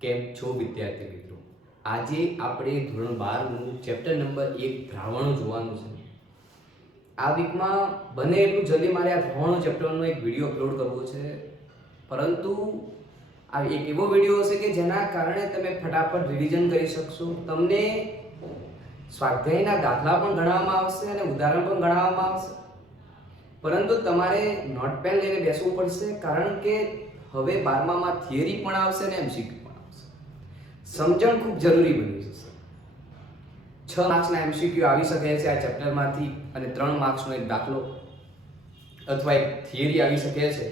કેમ છો વિદ્યાર્થી મિત્રો? આજે આપણે ધોરણ 12નું ચેપ્ટર નંબર 1 દ્રાવણો જોવાનું છે. આ વીકમાં બને એટલું જલ્દી મારે આ દ્રાવણો ચેપ્ટરનો એક વિડીયો અપલોડ કરવો છે, પરંતુ આ એક એવો વિડીયો હશે કે જેના કારણે તમે ફટાફટ રિવિઝન કરી શકશો. તમને સ્વાધ્યાયના દાખલા પણ ગણાવવામાં આવશે અને ઉદાહરણ પણ ગણાવવામાં આવશે, પરંતુ તમારે નોટ પેન લઈને બેસવું પડશે, કારણ કે હવે 12મામાં થિયરી પણ આવશે અને એમસીક્યુ. સમજણ ખૂબ જરૂરી બની જશે. 6 માર્ક્સના એમસીક્યુ આવી શકે છે આ ચેપ્ટરમાંથી અને 3 માર્ક્સનો એક દાખલો અથવા એક થિયરી આવી શકે છે.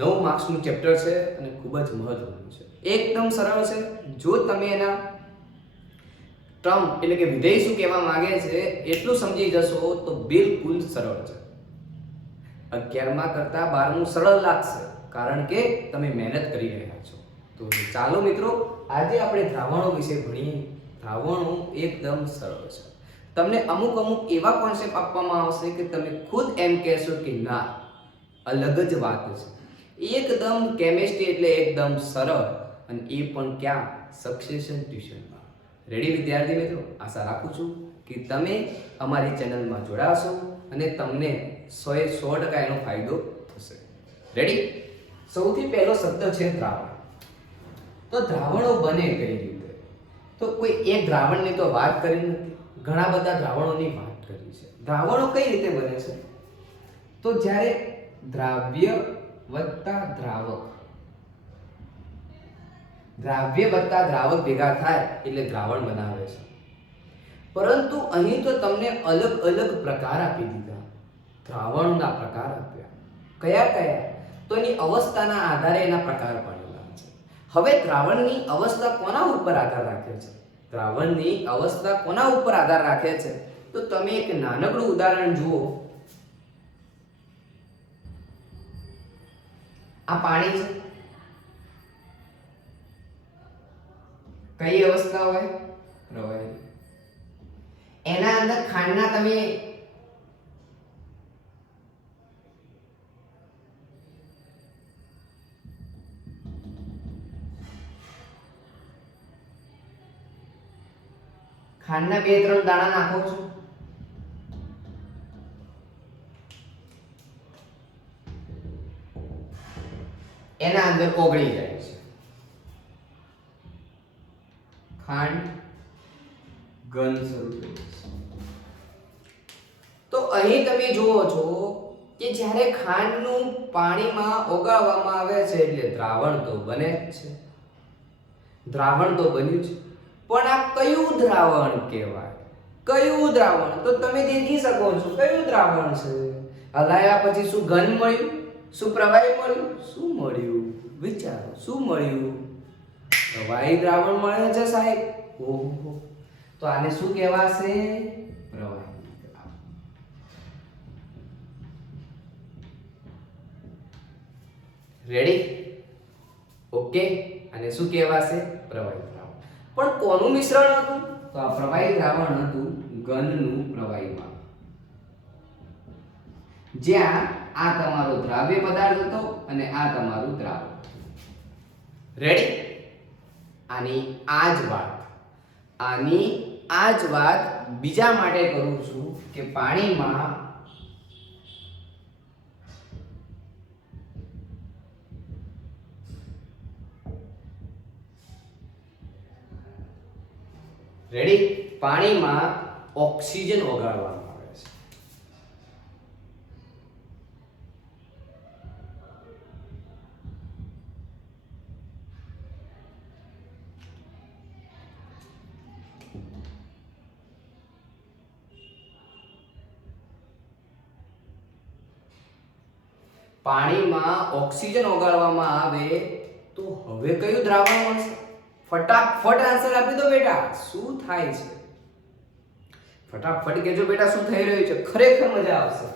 9 માર્ક્સનું ચેપ્ટર છે અને ખૂબ જ મહત્વનું છે. એકદમ સરળ છે. જો તમે એના ટર્મ એટલે કે વિધેય શું કહેવા માંગે છે એટલું સમજી જશો તો બિલકુલ સરળ છે. 11મા કરતાં 12મું સરળ લાગશે, કારણ કે તમે મહેનત કરી રહ્યા છો. તો ચાલો મિત્રો, આજે આપણે દ્રાવણો વિશે ભણીએ. દ્રાવણો એકદમ સરળ છે. તમને અમુક એવા કોન્સેપ્ટ આપવામાં આવશે કે તમે ખુદ એમ કહેશો કે ના, અલગ જ વાત છે. એકદમ કેમિસ્ટ્રી એટલે એકદમ સરળ, અને એ પણ ક્યાં? સક્સેશન ટ્યુશનમાં. રેડી વિદ્યાર્થી મિત્રો? આશા રાખું છું કે તમે અમારી ચેનલમાં જોડાશો અને તમને 100% એનો ફાયદો થશે. રેડી? સૌથી પહેલો શબ્દ છે દ્રાવણ. તો દ્રાવણો બને કઈ રીતે? તો કોઈ એક દ્રાવણની તો વાત કરી નથી, ઘણા બધા દ્રાવણોની વાત કરી છે. દ્રાવણો કઈ રીતે બને છે? તો જ્યારે દ્રાવ્ય વત્તા દ્રાવક ભેગા થાય એટલે દ્રાવણ બનાવે છે. પરંતુ અહીં તો તમને અલગ પ્રકાર આપી દીધા. દ્રાવણના પ્રકાર આપ્યા. કયા? તો એની અવસ્થાના આધારે એના પ્રકાર પાડેલા છે. હવે દ્રાવણની અવસ્થા કોના ઉપર આધાર રાખે છે? દ્રાવણની અવસ્થા કોના ઉપર આધાર રાખે છે? તો તમે એક નાનકડું ઉદાહરણ જુઓ. આ પાણી છે. કઈ અવસ્થા હોય? પ્રવાહી. એના અંદર ખાંડના તમે ખાંડના 2-3 દાણા નાખો છો, એના અંદર ઓગળી જાય છે. ખાંડ ઘન સ્વરૂપે. તો અહીં તમે જુઓ છો કે જ્યારે ખાંડનું પાણીમાં ઓગાળવામાં આવે છે એટલે દ્રાવણ તો બને જ છે. દ્રાવણ તો બન્યું છે, પણ આ કયું દ્રાવણ કહેવાય? કયું દ્રાવણ? તો તમે દેખી શકો છો કયું દ્રાવણ છે. હલાયા પછી શું ઘન મળ્યું? શું પ્રવાહી મળ્યું? શું મળ્યું? વિચારો, શું મળ્યું? પ્રવાહી દ્રાવણ મળે છે સાહેબ. ઓહો, તો આને શું કહેવાશે? પ્રવાહી દ્રાવણ. રેડી? ઓકે. આને શું કહેવાશે? પ્રવાહી દ્રાવણ. પણ કોનું મિશ્રણ હતું? તો આ પ્રવાહી દ્રાવણ હતું ઘનનું પ્રવાહીમાં. જ્યાં આ તમારો દ્રાવ્ય પદાર્થ હતો અને આ તમારું દ્રાવક. રેડી? આની આ જ વાત બીજા માટે કરું છું કે પાણીમાં પાણીમાં ઓક્સિજન ઓગાળવામાં આવે છે. પાણીમાં ઓક્સિજન ઓગાળવામાં આવે તો હવે કયું દ્રાવણ મળશે? ફટાફટ આન્સર આપી દો બેટા. શું થાય છે? ફટાફટ કહેજો બેટા, શું થઈ રહ્યું છે? ખરેખર મજા આવશે.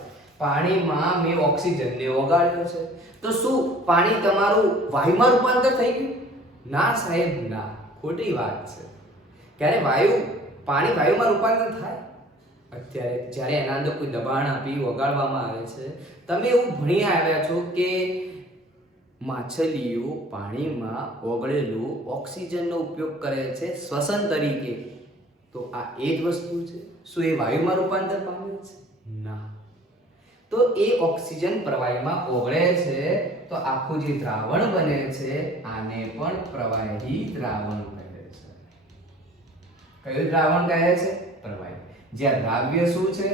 પાણીમાં મેં ઓક્સિજનને ઓગાળ્યો છે, તો શું પાણી તમારું વાયુમાં રૂપાંતર થઈ ગયું? ના સાહેબ, ના. ખોટી વાત છે. ક્યારે પાણી વાયુમાં રૂપાંતર થાય? અત્યારે જ્યારે એના અંદર કોઈ દબાણ આપી ઓગાળવામાં આવે છે. તમે એવું ભણી આવ્યા છો કે માછલીઓ પાણીમાં ઓગળેલું ઓક્સિજનનો ઉપયોગ કરે છે શ્વસન તરીકે, તો આ એ જ વસ્તુ છે. શું એ વાયુમાં રૂપાંતર પામે છે? ના. તો એ ઓક્સિજન પ્રવાહીમાં ઓગળે છે તો આખું જે દ્રાવણ બને છે આને પણ પ્રવાહી દ્રાવણ કહે છે. કયું દ્રાવણ કહે છે? પ્રવાહી. જ્યાં દ્રાવ્ય શું છે?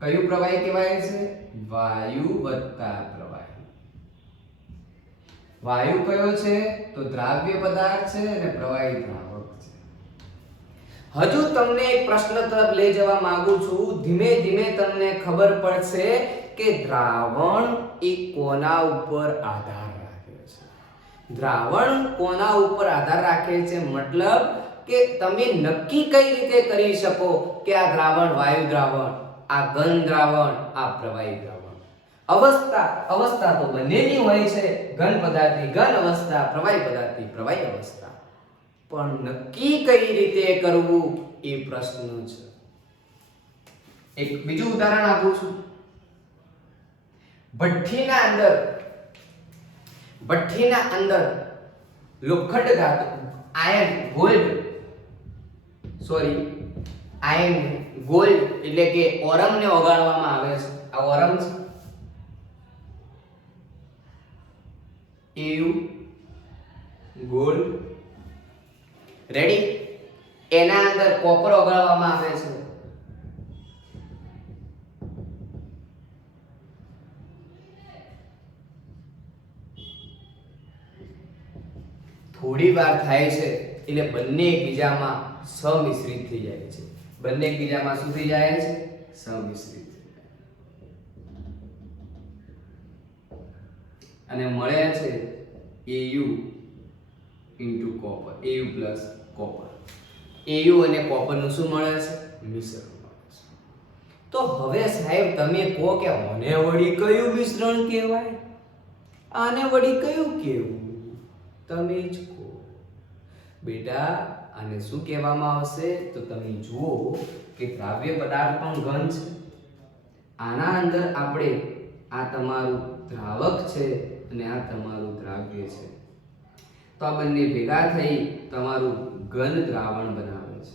કયું પ્રવાહી કહેવાય છે? વાયુ વત્તા પ્રવાહી. વાયુ કયો છે? તો દ્રાવ્ય પદાર્થ છે અને પ્રવાહી દ્રાવક છે. હજુ તમને એક પ્રશ્ન તરફ લઈ જવા માંગુ છું. ધીમે ધીમે તમને ખબર પડશે કે દ્રાવણ એ કોના ઉપર આધાર રાખે છે. દ્રાવણ કોના ઉપર આધાર રાખે છે મતલબ કે તમે નક્કી કઈ રીતે કરી શકો કે આ દ્રાવણ વાયુ દ્રાવણ, આ ઘન દ્રાવણ, આ પ્રવાહી દ્રાવણ. અવસ્થા તો બંનેની હોય છે, ઘન પદાર્થની ઘન અવસ્થા, પ્રવાહી પદાર્થની પ્રવાહી અવસ્થા. પણ નક્કી કઈ રીતે કરવું એ પ્રશ્ન છે. એક બીજું ઉદાહરણ આપું છું. ભઠ્ઠીના અંદર લોખંડ ધાતુ આયર્ન ગોલ્ડ એટલે કે ઓરમને ઓગાળવામાં આવે છે. આ ઓરમ છે, EU ગોલ્ડ. રેડી? એના અંદર કોપર ઓગાળવામાં આવે છે. થોડી વાર થાય છે એટલે બંને એકબીજામાં સમિશ્રિત થઈ જાય છે. બંને એકબીજામાં શું થઈ જાય છે? સમિશ્રિત થઈ જાય. અને મળે છે AU into copper, AU plus copper. AU અને કોપરનું શું મળે છે? મિશ્રણ મળે છે. તો હવે સાહેબ તમે કહો કે આને વળી કયું મિશ્રણ કહેવાય? આને વળી કયું કહેવું? તમે જ કહો. બેટા આને શું કહેવામાં આવશે? તો તમે જુઓ કે દ્રાવ્ય પદાર્થ પણ ઘન છે. આના અંદર આપણે આ તમારું દ્રાવક છે અને આ તમારું દ્રાવ્ય છે. તો આ બંને ભેગા થઈ તમારું ઘન દ્રાવણ બનાવે છે.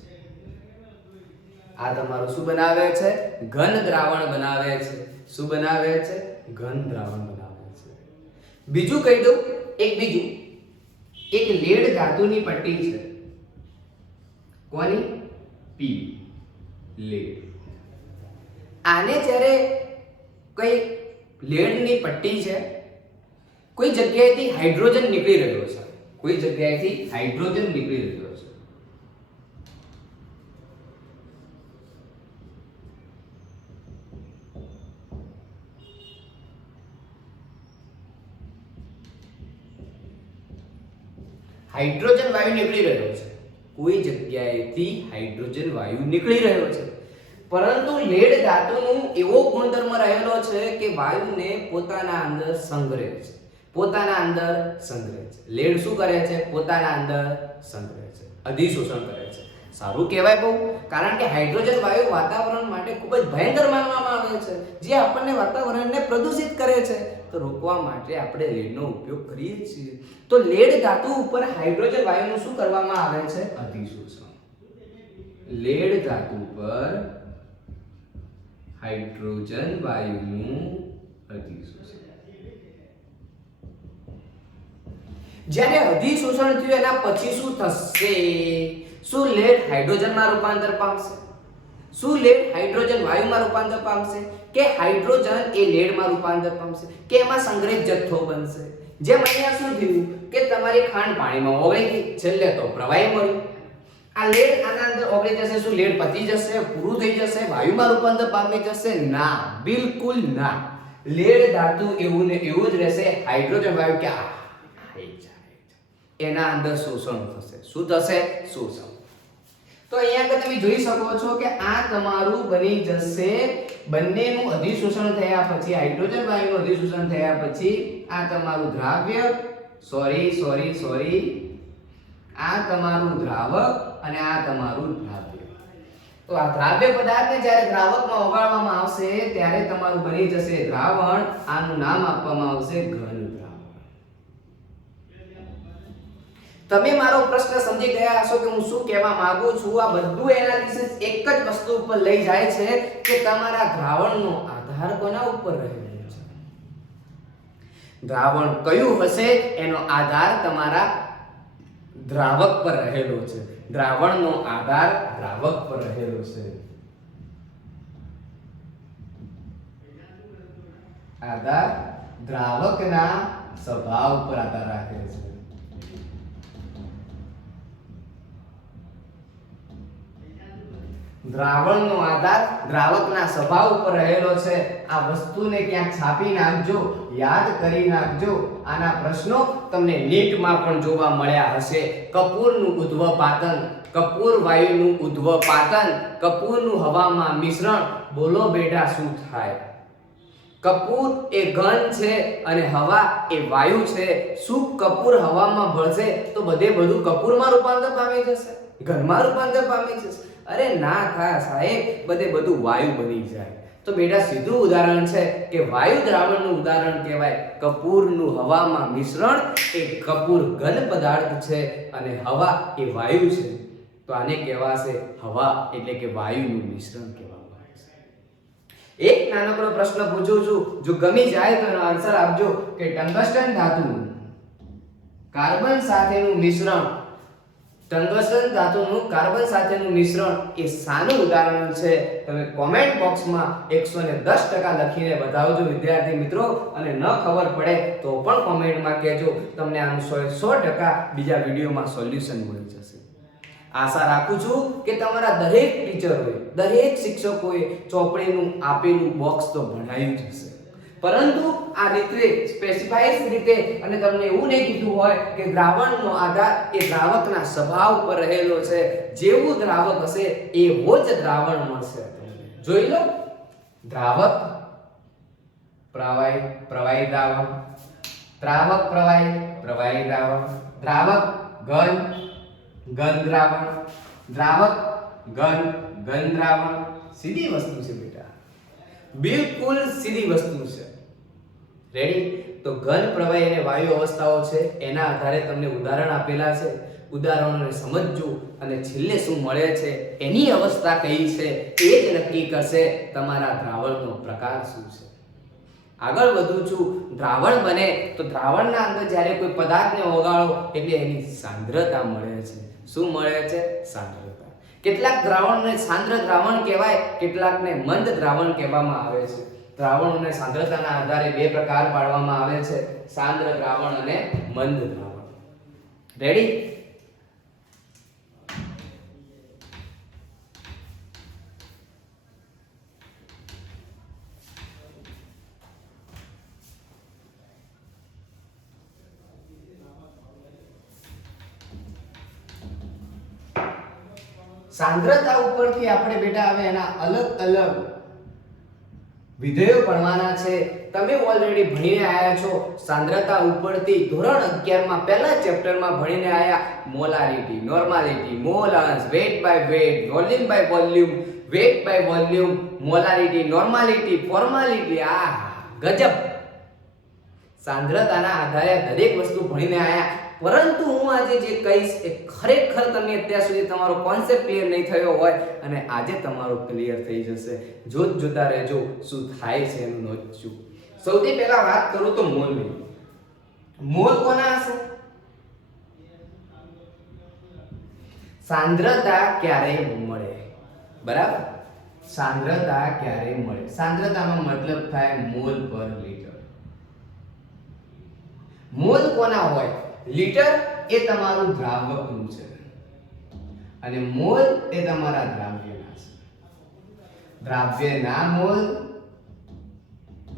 આ તમારું શું બનાવે છે? ઘન દ્રાવણ બનાવે છે. શું બનાવે છે? ઘન દ્રાવણ બનાવે છે. બીજું કહી દઉં, એક લેડ ધાતુની પટ્ટી છે. કોની? પી લેડ. આને જ્યારે કઈ લેડની પટ્ટી છે, કોઈ જગ્યાએથી હાઇડ્રોજન નીકળી રહ્યો છે. હાઇડ્રોજન વાયુ નીકળી રહ્યો છે. કોઈ જગ્યાએથી હાઇડ્રોજન વાયુ નીકળી રહ્યો છે. પરંતુ લેડ ધાતુનું એવો ગુણધર્મ રહેલો છે કે વાયુને પોતાના અંદર સંગ્રહે છે. લેડ શું કરે છે? પોતાના અંદર સંગ્રહે છે, અધિશોષણ કરે છે. સારું કહેવાય બહુ, કારણ કે હાઇડ્રોજન વાયુ વાતાવરણ માટે ખૂબ જ ભયંકર માનવામાં આવે છે, જે આપણને વાતાવરણને પ્રદૂષિત કરે છે. તો રોકવા માટે આપણે લેડનો ઉપયોગ કરીએ છીએ. તો લેડ ધાતુ ઉપર હાઇડ્રોજન વાયુનું શું કરવામાં આવે છે? અધિશોષણ. લેડ ધાતુ પર હાઇડ્રોજન વાયુનું અધિશોષણ. જ્યારે અધિશોષણ થયું એના પછી શું થશે? શું લેડ હાઇડ્રોજનમાં રૂપાંતર પામશે? શું લેડ હાઇડ્રોજન વાયુમાં રૂપાંતર પામશે? કે હાઇડ્રોજન એ લેડમાં રૂપાંતર પામશે? કે એમાં સંગ્રહિત જથ્થો બનશે? જેમ અહીંયા શું થયું કે તમારી ખાંડ પાણીમાં ઓગળી ગઈ, છેલ્લે તો પ્રવાહી મળ્યું. આ લેડ આના અંદર ઓગળી જશે. શું લેડ પતી જશે? પૂરું થઈ જશે? વાયુમાં રૂપાંતર પામી જશે? ના, બિલકુલ ના. લેડ ધાતુ એવું ને એવું જ રહેશે. હાઇડ્રોજન વાયુ કે એના અંદર શોષણ થશે. શું થશે? શોષણ. તો અહીંયા તમે જોઈ શકો છો કે આ તમારું બની જશે. બંનેનું અધિશોષણ થયા પછી, હાઇડ્રોજન વાયુનું અધિશોષણ થયા પછી આ તમારું દ્રાવ્ય આ તમારું દ્રાવક અને આ તમારું દ્રાવ્ય. તો આ દ્રાવ્ય પદાર્થને જ્યારે દ્રાવકમાં ઓગાળવામાં આવશે ત્યારે તમારું બની જશે દ્રાવણ. આનું નામ આપવામાં આવશે ઘન દ્રાવણ. તમે મારો પ્રશ્ન સમજી ગયા હશો કે હું શું કહેવા માંગુ છું. આ બધું એનાલિસિસ એક જ વસ્તુ ઉપર લઈ જાય છે કે તમારા દ્રાવણનો આધાર કોના ઉપર રહેલો છે. દ્રાવણ કયું હશે એનો આધાર તમારા દ્રાવક પર રહેલો છે. દ્રાવણનો આધાર દ્રાવક પર રહેલો છે. આધાર દ્રાવકના સ્વભાવ પર આધાર રાખે છે. દ્રાવણનો આધાર દ્રાવકના સ્વભાવ ઉપર રહેલો છે. આ વસ્તુને ક્યાંક છાપી નાખજો, યાદ કરી નાખજો. આના પ્રશ્નો તમને નીટમાં પણ જોવા મળ્યા હશે. કપૂરનું ઉદ્ધવપાતન, કપૂર વાયુનું ઉદ્ધવપાતન, કપૂરનું હવામાં મિશ્રણ. બોલો બેટા શું થાય? કપૂર એ ઘન છે અને હવા એ વાયુ છે. શું કપૂર હવામાં ભળશે તો બધું કપૂરમાં રૂપાંતર પામી જશે, ઘનમાં રૂપાંતર પામી જશે? અરે ના થાય સાહેબ, બધું વાયુ બની જાય. તો બેટા સીધું ઉદાહરણ છે કે વાયુ દ્રાવણનું ઉદાહરણ કહેવાય. કપૂરનું હવામાં મિશ્રણ એ કપૂર ઘન પદાર્થ છે અને હવા એ વાયુ છે. તો આને કહેવાશે હવા એટલે કે વાયુનું મિશ્રણ કહેવામાં આવે છે. એક નાનકડો પ્રશ્ન પૂછું છું, જો ગમી જાય તો એનો આન્સર આપજો કે ટંગસ્ટન ધાતુનું કાર્બન સાથેનું મિશ્રણ, ટંગસ્ટન ધાતુનું કાર્બન સાથેનું મિશ્રણ એ શાનું ઉદાહરણ છે? તમે કોમેન્ટ બોક્સમાં 110% લખીને બતાવજો વિદ્યાર્થી મિત્રો. અને ન ખબર પડે તો પણ કોમેન્ટમાં કહેજો. તમને આનું 100% બીજા વિડીયોમાં સોલ્યુશન મળી જશે. આશા રાખું છું કે તમારા દરેક ટીચરોએ, દરેક શિક્ષકોએ ચોપડીનું આપેલું બોક્સ તો ભણાયું જ હશે, પરંતુ આ રીતે સ્પેસિફાઈડ રીતે અને તમને એવું નહીં કીધું હોય કે દ્રાવણનો આધાર એ દ્રાવકના સ્વભાવ પર રહેલો છે. જેવું દ્રાવક હશે એવો જ દ્રાવણ મળશે. જોઈ લો, દ્રાવક પ્રવાહી, પ્રવાહી દ્રાવણ, દ્રાવક પ્રવાહી, પ્રવાહી દ્રાવણ, દ્રાવક ઘન, ઘન દ્રાવણ, દ્રાવક ઘન, ઘન દ્રાવણ. સીધી વસ્તુ છે બેટા, બિલકુલ સીધી વસ્તુ છે. રેડી? તો ઘન, પ્રવાહી અને વાયુ અવસ્થાઓ છે એના આધારે તમને ઉદાહરણ આપેલા છે. ઉદાહરણોને સમજજો અને છેલ્લે શું મળે છે, એની અવસ્થા કઈ છે એ જ નક્કી કરશે તમારા દ્રાવણનો પ્રકાર શું છે. આગળ વધું છું. દ્રાવણ બને તો દ્રાવણના અંદર જ્યારે કોઈ પદાર્થને ઓગાળો એટલે એની સાંદ્રતા મળે છે. શું મળે છે? સાંદ્રતા. કેટલાક દ્રાવણને સાંદ્ર દ્રાવણ કહેવાય, કેટલાકને મંદ દ્રાવણ કહેવામાં આવે છે. દ્રાવણોને સાંદ્રતાના આધારે બે પ્રકાર પાડવામાં આવે છે, સાંદ્ર દ્રાવણ અને મંદ દ્રાવણ. રેડી? સાંદ્રતા ઉપરથી આપણે બેટા હવે એના અલગ અલગ વિધેયો ભણવાના છે. તમે ઓલરેડી ભણીને આયા છો સાંદ્રતા ઉપરથી. ધોરણ 11 માં પહેલા ચેપ્ટરમાં ભણીને આયા મોલારિટી, નોર્માલિટી, મોલ અંશ, weight by weight, volume by volume, weight by volume, molarity, normality, formality. આ ગજબ! સાંદ્રતાના આધારે દરેક વસ્તુ ભણીને આયા. પરંતુ હું આજે જે કહીશ એ ખરેખર તમે અત્યાર સુધી તમારો કોન્સેપ્ટ ક્લિયર નહીં થયો હોય અને આજે તમારો ક્લિયર થઈ જશે. જોતા રહેજો શું થાય છે એનું નોંધજો. સૌથી પહેલા વાત કરું તો મોલની. મોલ કોના હશે? સાંદ્રતા ક્યારે મળે? બરાબર, સાંદ્રતા ક્યારે મળે? સાંદ્રતાનો મતલબ થાય મોલ પર લીટર. મોલ કોના હોય? લીટર એ તમારું દ્રાવકનું છે અને મોલ એ તમારા દ્રાવ્યના છે. દ્રાવ્યના મોલ,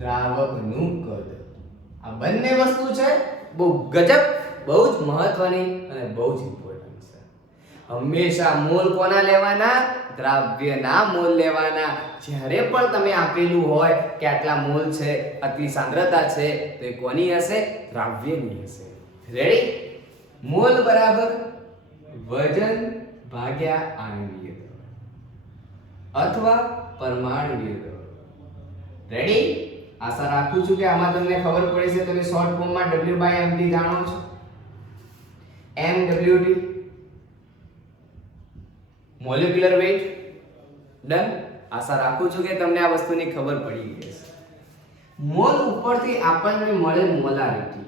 દ્રાવકનું કદ. આ બંને વસ્તુ છે બહુ ગજબ, બહુ જ મહત્વની અને બહુ જ ઇમ્પોર્ટન્ટ છે. હંમેશા મોલ કોના લેવાના? દ્રાવ્યના મોલ લેવાના. જ્યારે પણ તમે આપેલું હોય કે આટલા મોલ છે, આટલી સાંદ્રતા છે, તો એ કોની હશે? દ્રાવ્યની હશે. રેડી? મોલ બરાબર વજન ભાગ્યા આણ્વીય દ્રવ્ય અથવા પરમાણુય દ્રવ્ય. રેડી? આશા રાખું છું કે આમાં તમને ખબર પડી છે. તમે શોર્ટ ફોર્મમાં W/MT જાણો છો. MWT molecular weight. ડન. આશા રાખું છું કે તમને આ વસ્તુની ખબર પડી ગઈ હશે. મોલ ઉપરથી આપણને મળે મોલારિટી.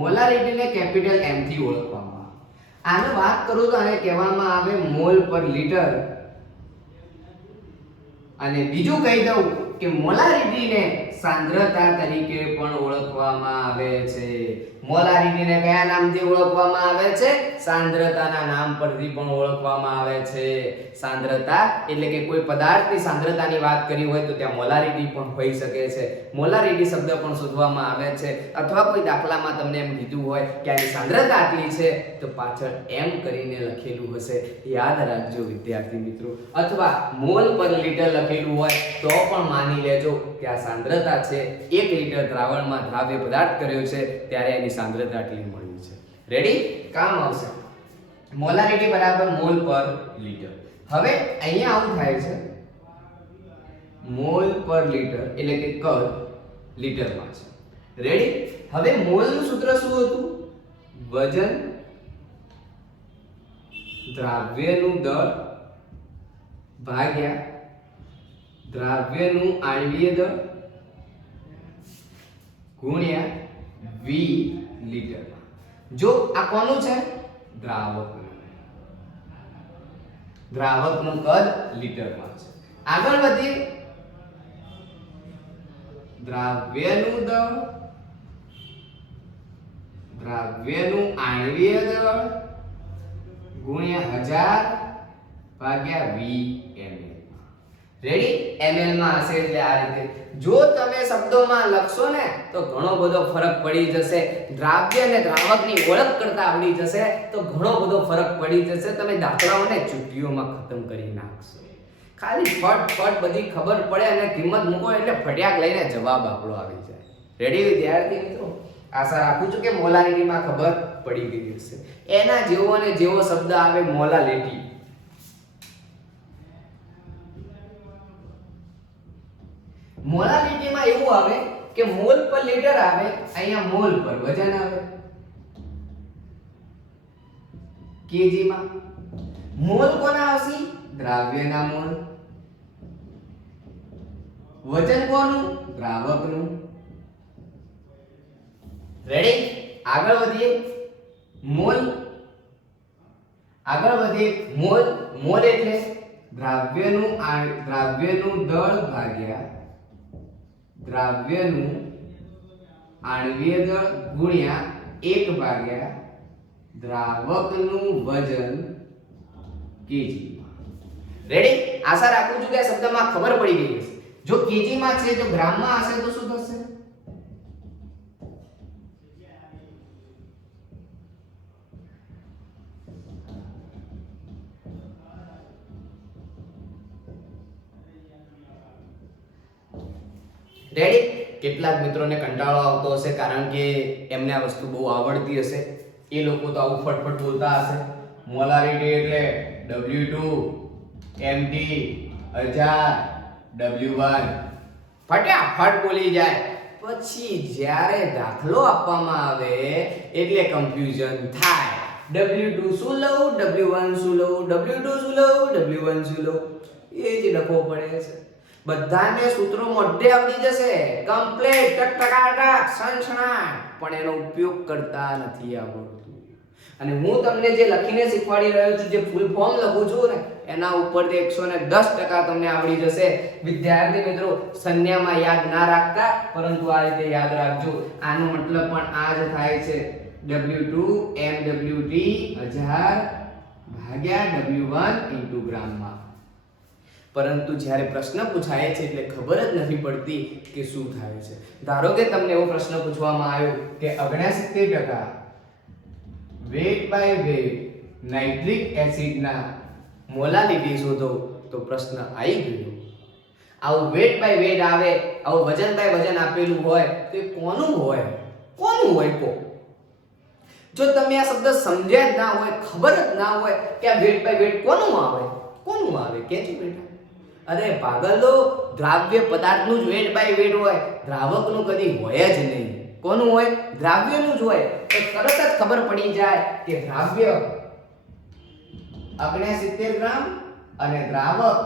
મોલારિટીને કેપિટલ M થી ઓળખવામાં આવે. આને વાત કરું તો આને કહેવામાં આવે મોલ પર લિટર. અને બીજું કહી દઉં કે મોલારિટીને સાંદ્રતા તરીકે પણ ઓળખવામાં આવે છે. મોલારિટીને કયા નામથી ઓળખવામાં આવે છે? સાંદ્રતાના નામ પરથી પણ ઓળખવામાં આવે છે. સાંદ્રતા એટલે કે કોઈ પદાર્થની સાંદ્રતાની વાત કરી હોય તો ત્યાં મોલારિટી પણ હોઈ શકે છે. મોલારિટી શબ્દ પણ શોધવામાં આવે છે. અથવા કોઈ દાખલામાં તમને એમ કીધું હોય કે આની સાંદ્રતા આટલી છે તો પાછળ એમ કરીને લખેલું હશે. યાદ રાખજો વિદ્યાર્થી મિત્રો. અથવા મોલ પર લિટર લખેલું હોય તો પણ માની લેજો કે આ સાંદ્રતા છે. 1 લિટર દ્રાવણમાં દ્રાવ્ય પદાર્થ કર્યો છે ત્યારે એની સાંદ્રતા આટલી મળી છે. રેડી? કામ આવશે. મોલારિટી બરાબર મોલ પર લિટર. હવે અહીંયા આવું થાય છે મોલ પર લિટર એટલે કે કદ લિટરમાં છે. રેડી? હવે મોલનું સૂત્ર શું હતું? વજન દ્રાવ્યનું દળ ભાગ્યા દ્રાવ્યનું આણ્વીય દળ ગુણ્યા V લિટરમાં. જો આ કોનું છે? દ્રાવકનું. દ્રાવકનું કદ લિટરમાં છે. આગળ વધીએ. દ્રાવ્યનું દળ દ્રાવ્યનું આણ્વીય દળ ગુણ્યા 1000 ભાગ્યા V ml. રેડી? ml માં હશે એટલે આ રીતે. જો તમે શબ્દોમાં લખશો ને તો ઘણો બધો ફરક પડી જશે. દ્રાવ્ય અને દ્રાવકની ઓળખ કરતા આવડી જશે તો ઘણો બધો ફરક પડી જશે. તમે દાખલાઓને ચૂંટીઓમાં ખતમ કરી નાખશો. ખાલી ફટ બધી ખબર પડે અને કિંમત મૂકો એટલે ફટિયાક લઈને જવાબ આપણો આવી જાય. રેડી વિદ્યાર્થી મિત્રો? આશા રાખું છું કે મોલારિટીમાં ખબર પડી ગઈ હશે. એના જેવો અને જેવો શબ્દ આવે મોલાલિટી. મોલાલિટીમાં એવું આવે કે મોલ પર લિટર આવે, અહીંયા મોલ પર વજન આવે કેજી માં. મોલ કોના આવશે? દ્રાવ્યના મોલ. વજન કોનું? દ્રાવકનું. રેડી? આગળ વધીએ. મોલ મોલ એટલે દ્રાવ્યનું દળ ભાગ્યા દ્રાવ્યનું આણ્વીય દળ ગુણ્યા 1 ભાગ્યા દ્રાવકનું વજન કેજી. રેડી? આશા રાખું છું કે આ શબ્દમાં ખબર પડી ગઈ હશે. જો કેજી માં છે તો ગ્રામમાં હશે તો શું થશે? રેડી? કેટલાક મિત્રોને કંટાળો આવતો હશે કારણ કે એમને આ વસ્તુ બહુ આવડતી હશે. એ લોકો તો આવું ફટફટ બોલતા હશે. મોલારિટી એટલે W2 MT 1000 W1 ફટાફટ બોલી જાય. પછી જ્યારે દાખલો આપવામાં આવે એટલે કન્ફ્યુઝન થાય. W2 શું લઉં, W1 શું લઉં, W2 શું લઉં, W1 શું લઉં, એ જ લખવો પડે છે. બધાને સૂત્રો મોઢે આવડી જશે કમ્પ્લીટ ટકટકાટક સનસનાટ, પણ એનો ઉપયોગ કરતા નથી આવડતું. અને હું તમને જે લખીને શીખવાડી રહ્યો છું, જે ફૂલ ફોર્મ લખું છું ને, એના ઉપરથી 110% તમને આવડી જશે. વિદ્યાર્થી મિત્રો, સંજ્ઞામાં યાદ ના રાખતા, પરંતુ આ રીતે યાદ રાખજો. આનો મતલબ પણ આ જ થાય છે. W2 MWT 1000 ભાગ્યા W1 ઇન્ટુ ગ્રામમાં. પરંતુ જ્યારે પ્રશ્ન પૂછાય છે એટલે ખબર જ નથી પડતી કે શું થાય છે. ધારો કે તમને એવો પ્રશ્ન પૂછવામાં આવ્યો કે 69% વેટ બાય વેટ નાઇટ્રિક એસિડના મોલાલિટી શોધો, તો પ્રશ્ન આવી ગયો. આવું વેટ બાય વેટ આવે, આવું વજન બાય વજન આપેલું હોય તો એ કોનું હોય? કોનું હોય કો? જો તમે આ શબ્દ સમજ્યા જ ના હોય, ખબર જ ના હોય કે આ વેટ બાય વેટ કોનું આવે, કોનું આવે કેજો બેટા. અરે પાગલો, દ્રાવ્ય પદાર્થનું જ વેટ બાય વેટ હોય, દ્રાવકનું કદી હોય જ નહીં. કોનું હોય? દ્રાવ્યનું જ હોય. તો તરત જ ખબર પડી જાય કે દ્રાવ્ય 69 ગ્રામ અને દ્રાવક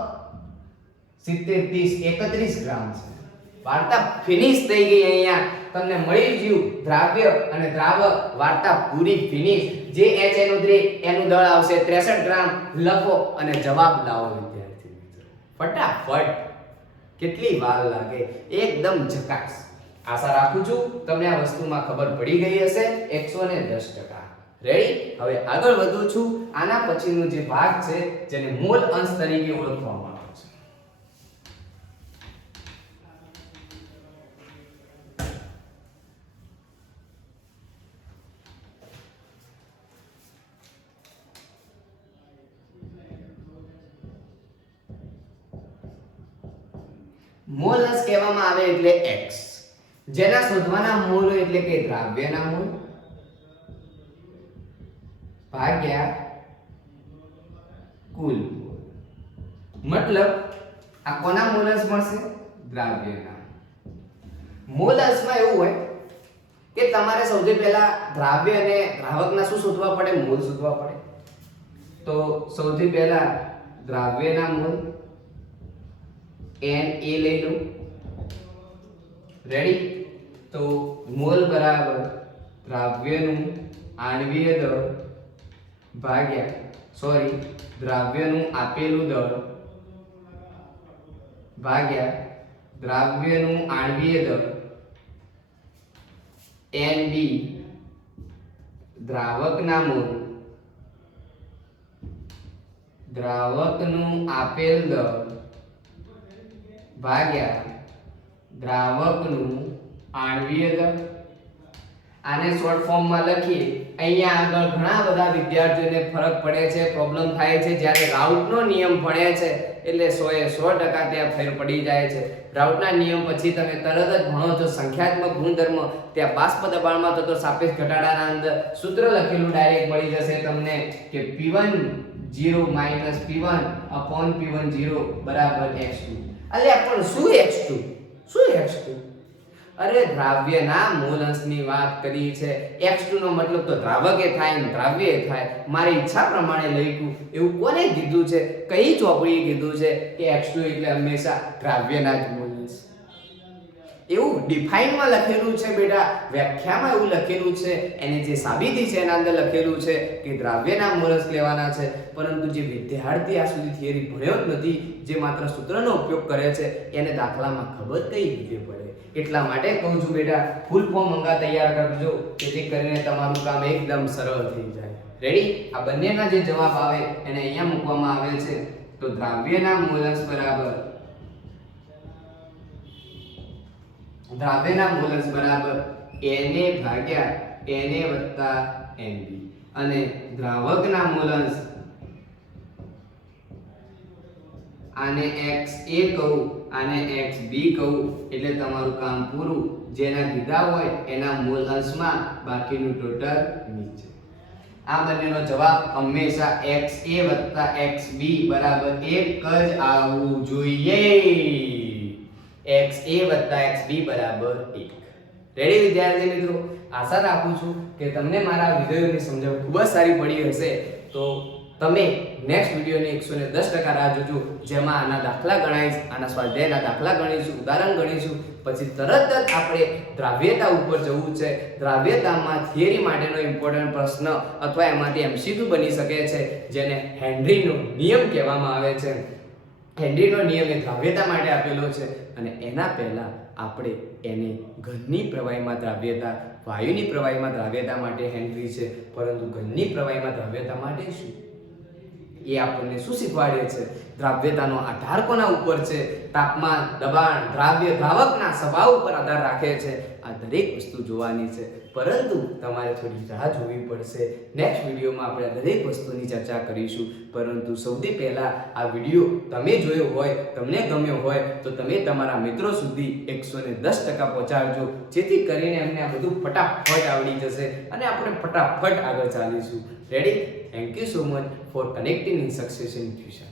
70 30 31 ગ્રામ છે. વાર્તા ફિનિશ થઈ ગઈ. અહીંયા તમને મળી ગયું દ્રાવ્ય અને દ્રાવક. વાર્તા પૂરી ફિનિશ. જે HNO3 એનું દળ આવશે 63 ગ્રામ. લખો અને જવાબ લાવો વિદ્યાર્થી મિત્રો. ફટાફટ. કેટલી વાર લાગે? એકદમ ઝકાસ. આશા રાખું છું તમને આ વસ્તુમાં ખબર પડી ગઈ હશે 110%. રેડી? હવે આગળ વધું છું. આના પછીનો જે ભાગ છે જેને મોલ અંશ તરીકે ઓળખવામાં આવે છે. મોલ અંશ કહેવામાં આવે એટલે x, જેના શોધવાના મોલ એટલે કે દ્રાવ્યના મોલ ભાગ્યા કુલ મોલ. મતલબ આ કોના મોલ અંશ મળશે? દ્રાવ્યના. મોલ અંશમાં એવું હોય કે તમારે સૌથી પહેલા દ્રાવ્ય અને દ્રાવકના શું શોધવા પડે? મોલ શોધવા પડે. તો સૌથી પહેલા દ્રાવ્યના મોલ Na લઈ લો. રેડી? તો મોલ બરાબર દ્રાવ્યનું આણ્વીય દળ ભાગ્યા દ્રાવ્યનું આપેલું દળ ભાગ્યા દ્રાવ્યનું આણ્વીય દળ Nb દ્રાવકના મોલ દ્રાવકનું આપેલ દળ ભાગ્યા દ્રાવકનું આણ્વીય દળ. આને શોર્ટ ફોર્મમાં લખીએ. અહીંયા આગળ ઘણા બધા વિદ્યાર્થીઓને ફરક પડે છે, પ્રોબ્લેમ થાય છે. જ્યારે રાઉટનો નિયમ ભણે છે એટલે 100% ત્યાં ફેર પડી જાય છે. રાઉટના નિયમ પછી તમે તરત જ ભણો છો સંખ્યાત્મક ગુણધર્મ. ત્યાં બાષ્પ દબાણમાં થતો સાપેક્ષ ઘટાડાના અંદર સૂત્ર લખેલું ડાયરેક્ટ મળી જશે તમને કે P10 P1/P10 બરાબર x2. અલ્યા પણ શું x2? શું x2? અરે દ્રાવ્યના મોલ અંશની વાત કરી છે. x2 નો મતલબ તો દ્રાવકે થાય ને દ્રાવ્યે થાય. મારી ઈચ્છા પ્રમાણે લખ્યું. એવું કોને કીધું છે? કઈ ચોપડીએ કીધું છે કે x2 એટલે હંમેશા દ્રાવ્યના જ મોલ અંશ? એવું ડિફાઇનમાં લખેલું છે બેટા, વ્યાખ્યામાં એવું લખેલું છે. એની જે સાબિતી છે એના અંદર લખેલું છે કે દ્રાવ્યના મોલ અંશ લેવાના છે. પરંતુ જે વિદ્યાર્થી આ સુધી થિયરી ભણ્યો જ નથી, જે માત્ર સૂત્રનો ઉપયોગ કરે છે, એને દાખલામાં ખબર કઈ રીતે પડે? એટલા માટે કહું છું બેટા, ફૂલ ફોર્મ મંગા તૈયાર કરજો જેથી કરીને તમારું કામ એકદમ સરળ થઈ જાય. રેડી? આ બંનેના જે જવાબ આવે એને અહીંયા મૂકવામાં આવે છે. તો દ્રાવ્યના મોલ અંશ બરાબર Na ભાગ્યા Na વત્તા Nb અને દ્રાવકના મોલ અંશ આને XA કહું, આને XB કહું એટલે તમારું કામ પૂરું. જેના કીધા હોય એના મોલ અંશમાં, બાકીનું ટોટલ નીચે. આ બંનેનો જવાબ હંમેશા XA + XB બરાબર એક જ આવવું જોઈએ. XA + XB બરાબર 1. રેડી વિદ્યાર્થી મિત્રો? આશા રાખું છું કે તમને મારા વિડિયોની સમજણ ખૂબ જ સારી પડી હશે. તો તમે નેક્સ્ટ વિડિયોની 110% રાહ જોજો, જેમાં આના દાખલા ગણાઈશ, આના સ્વાધ્યાયના દાખલા ગણીશું, ઉદાહરણ ગણીશું. પછી તરત જ આપણે દ્રાવ્યતા ઉપર જવું છે. દ્રાવ્યતામાં થિયરી માટેનો ઇમ્પોર્ટન્ટ પ્રશ્ન અથવા એમાંથી MCQ બની શકે છે, જેને હેનરીનો નિયમ કહેવામાં આવે છે. હેનરીનો નિયમ એ દ્રાવ્યતા માટે આપેલો છે અને એના પહેલા આપણે એને ઘનની પ્રવાહીમાં દ્રાવ્યતા, વાયુની પ્રવાહીમાં દ્રાવ્યતા માટે હેનરી છે, પરંતુ ઘનની પ્રવાહીમાં દ્રાવ્યતા માટે શું? એ આપણને શું શીખવાડે છે? દ્રાવ્યતાનો આધાર કોના ઉપર છે? તાપમાન, દબાણ, દ્રાવ્ય, દ્રાવકના સ્વભાવ ઉપર આધાર રાખે છે. આ દરેક વસ્તુ જોવાની છે, પરંતુ તમારે થોડી રાહ જોવી પડશે. નેક્સ્ટ વિડીયોમાં આપણે દરેક વસ્તુની ચર્ચા કરીશું. પરંતુ સૌથી પહેલા આ વિડીયો તમે જોયો હોય, તમને ગમ્યો હોય તો તમે તમારા મિત્રો સુધી 110% પહોંચાડજો, જેથી કરીને એમને આ બધું ફટાફટ આવડી જશે અને આપણે ફટાફટ આગળ ચાલીશું. Ready? Thank you so much for connecting in success in tuition.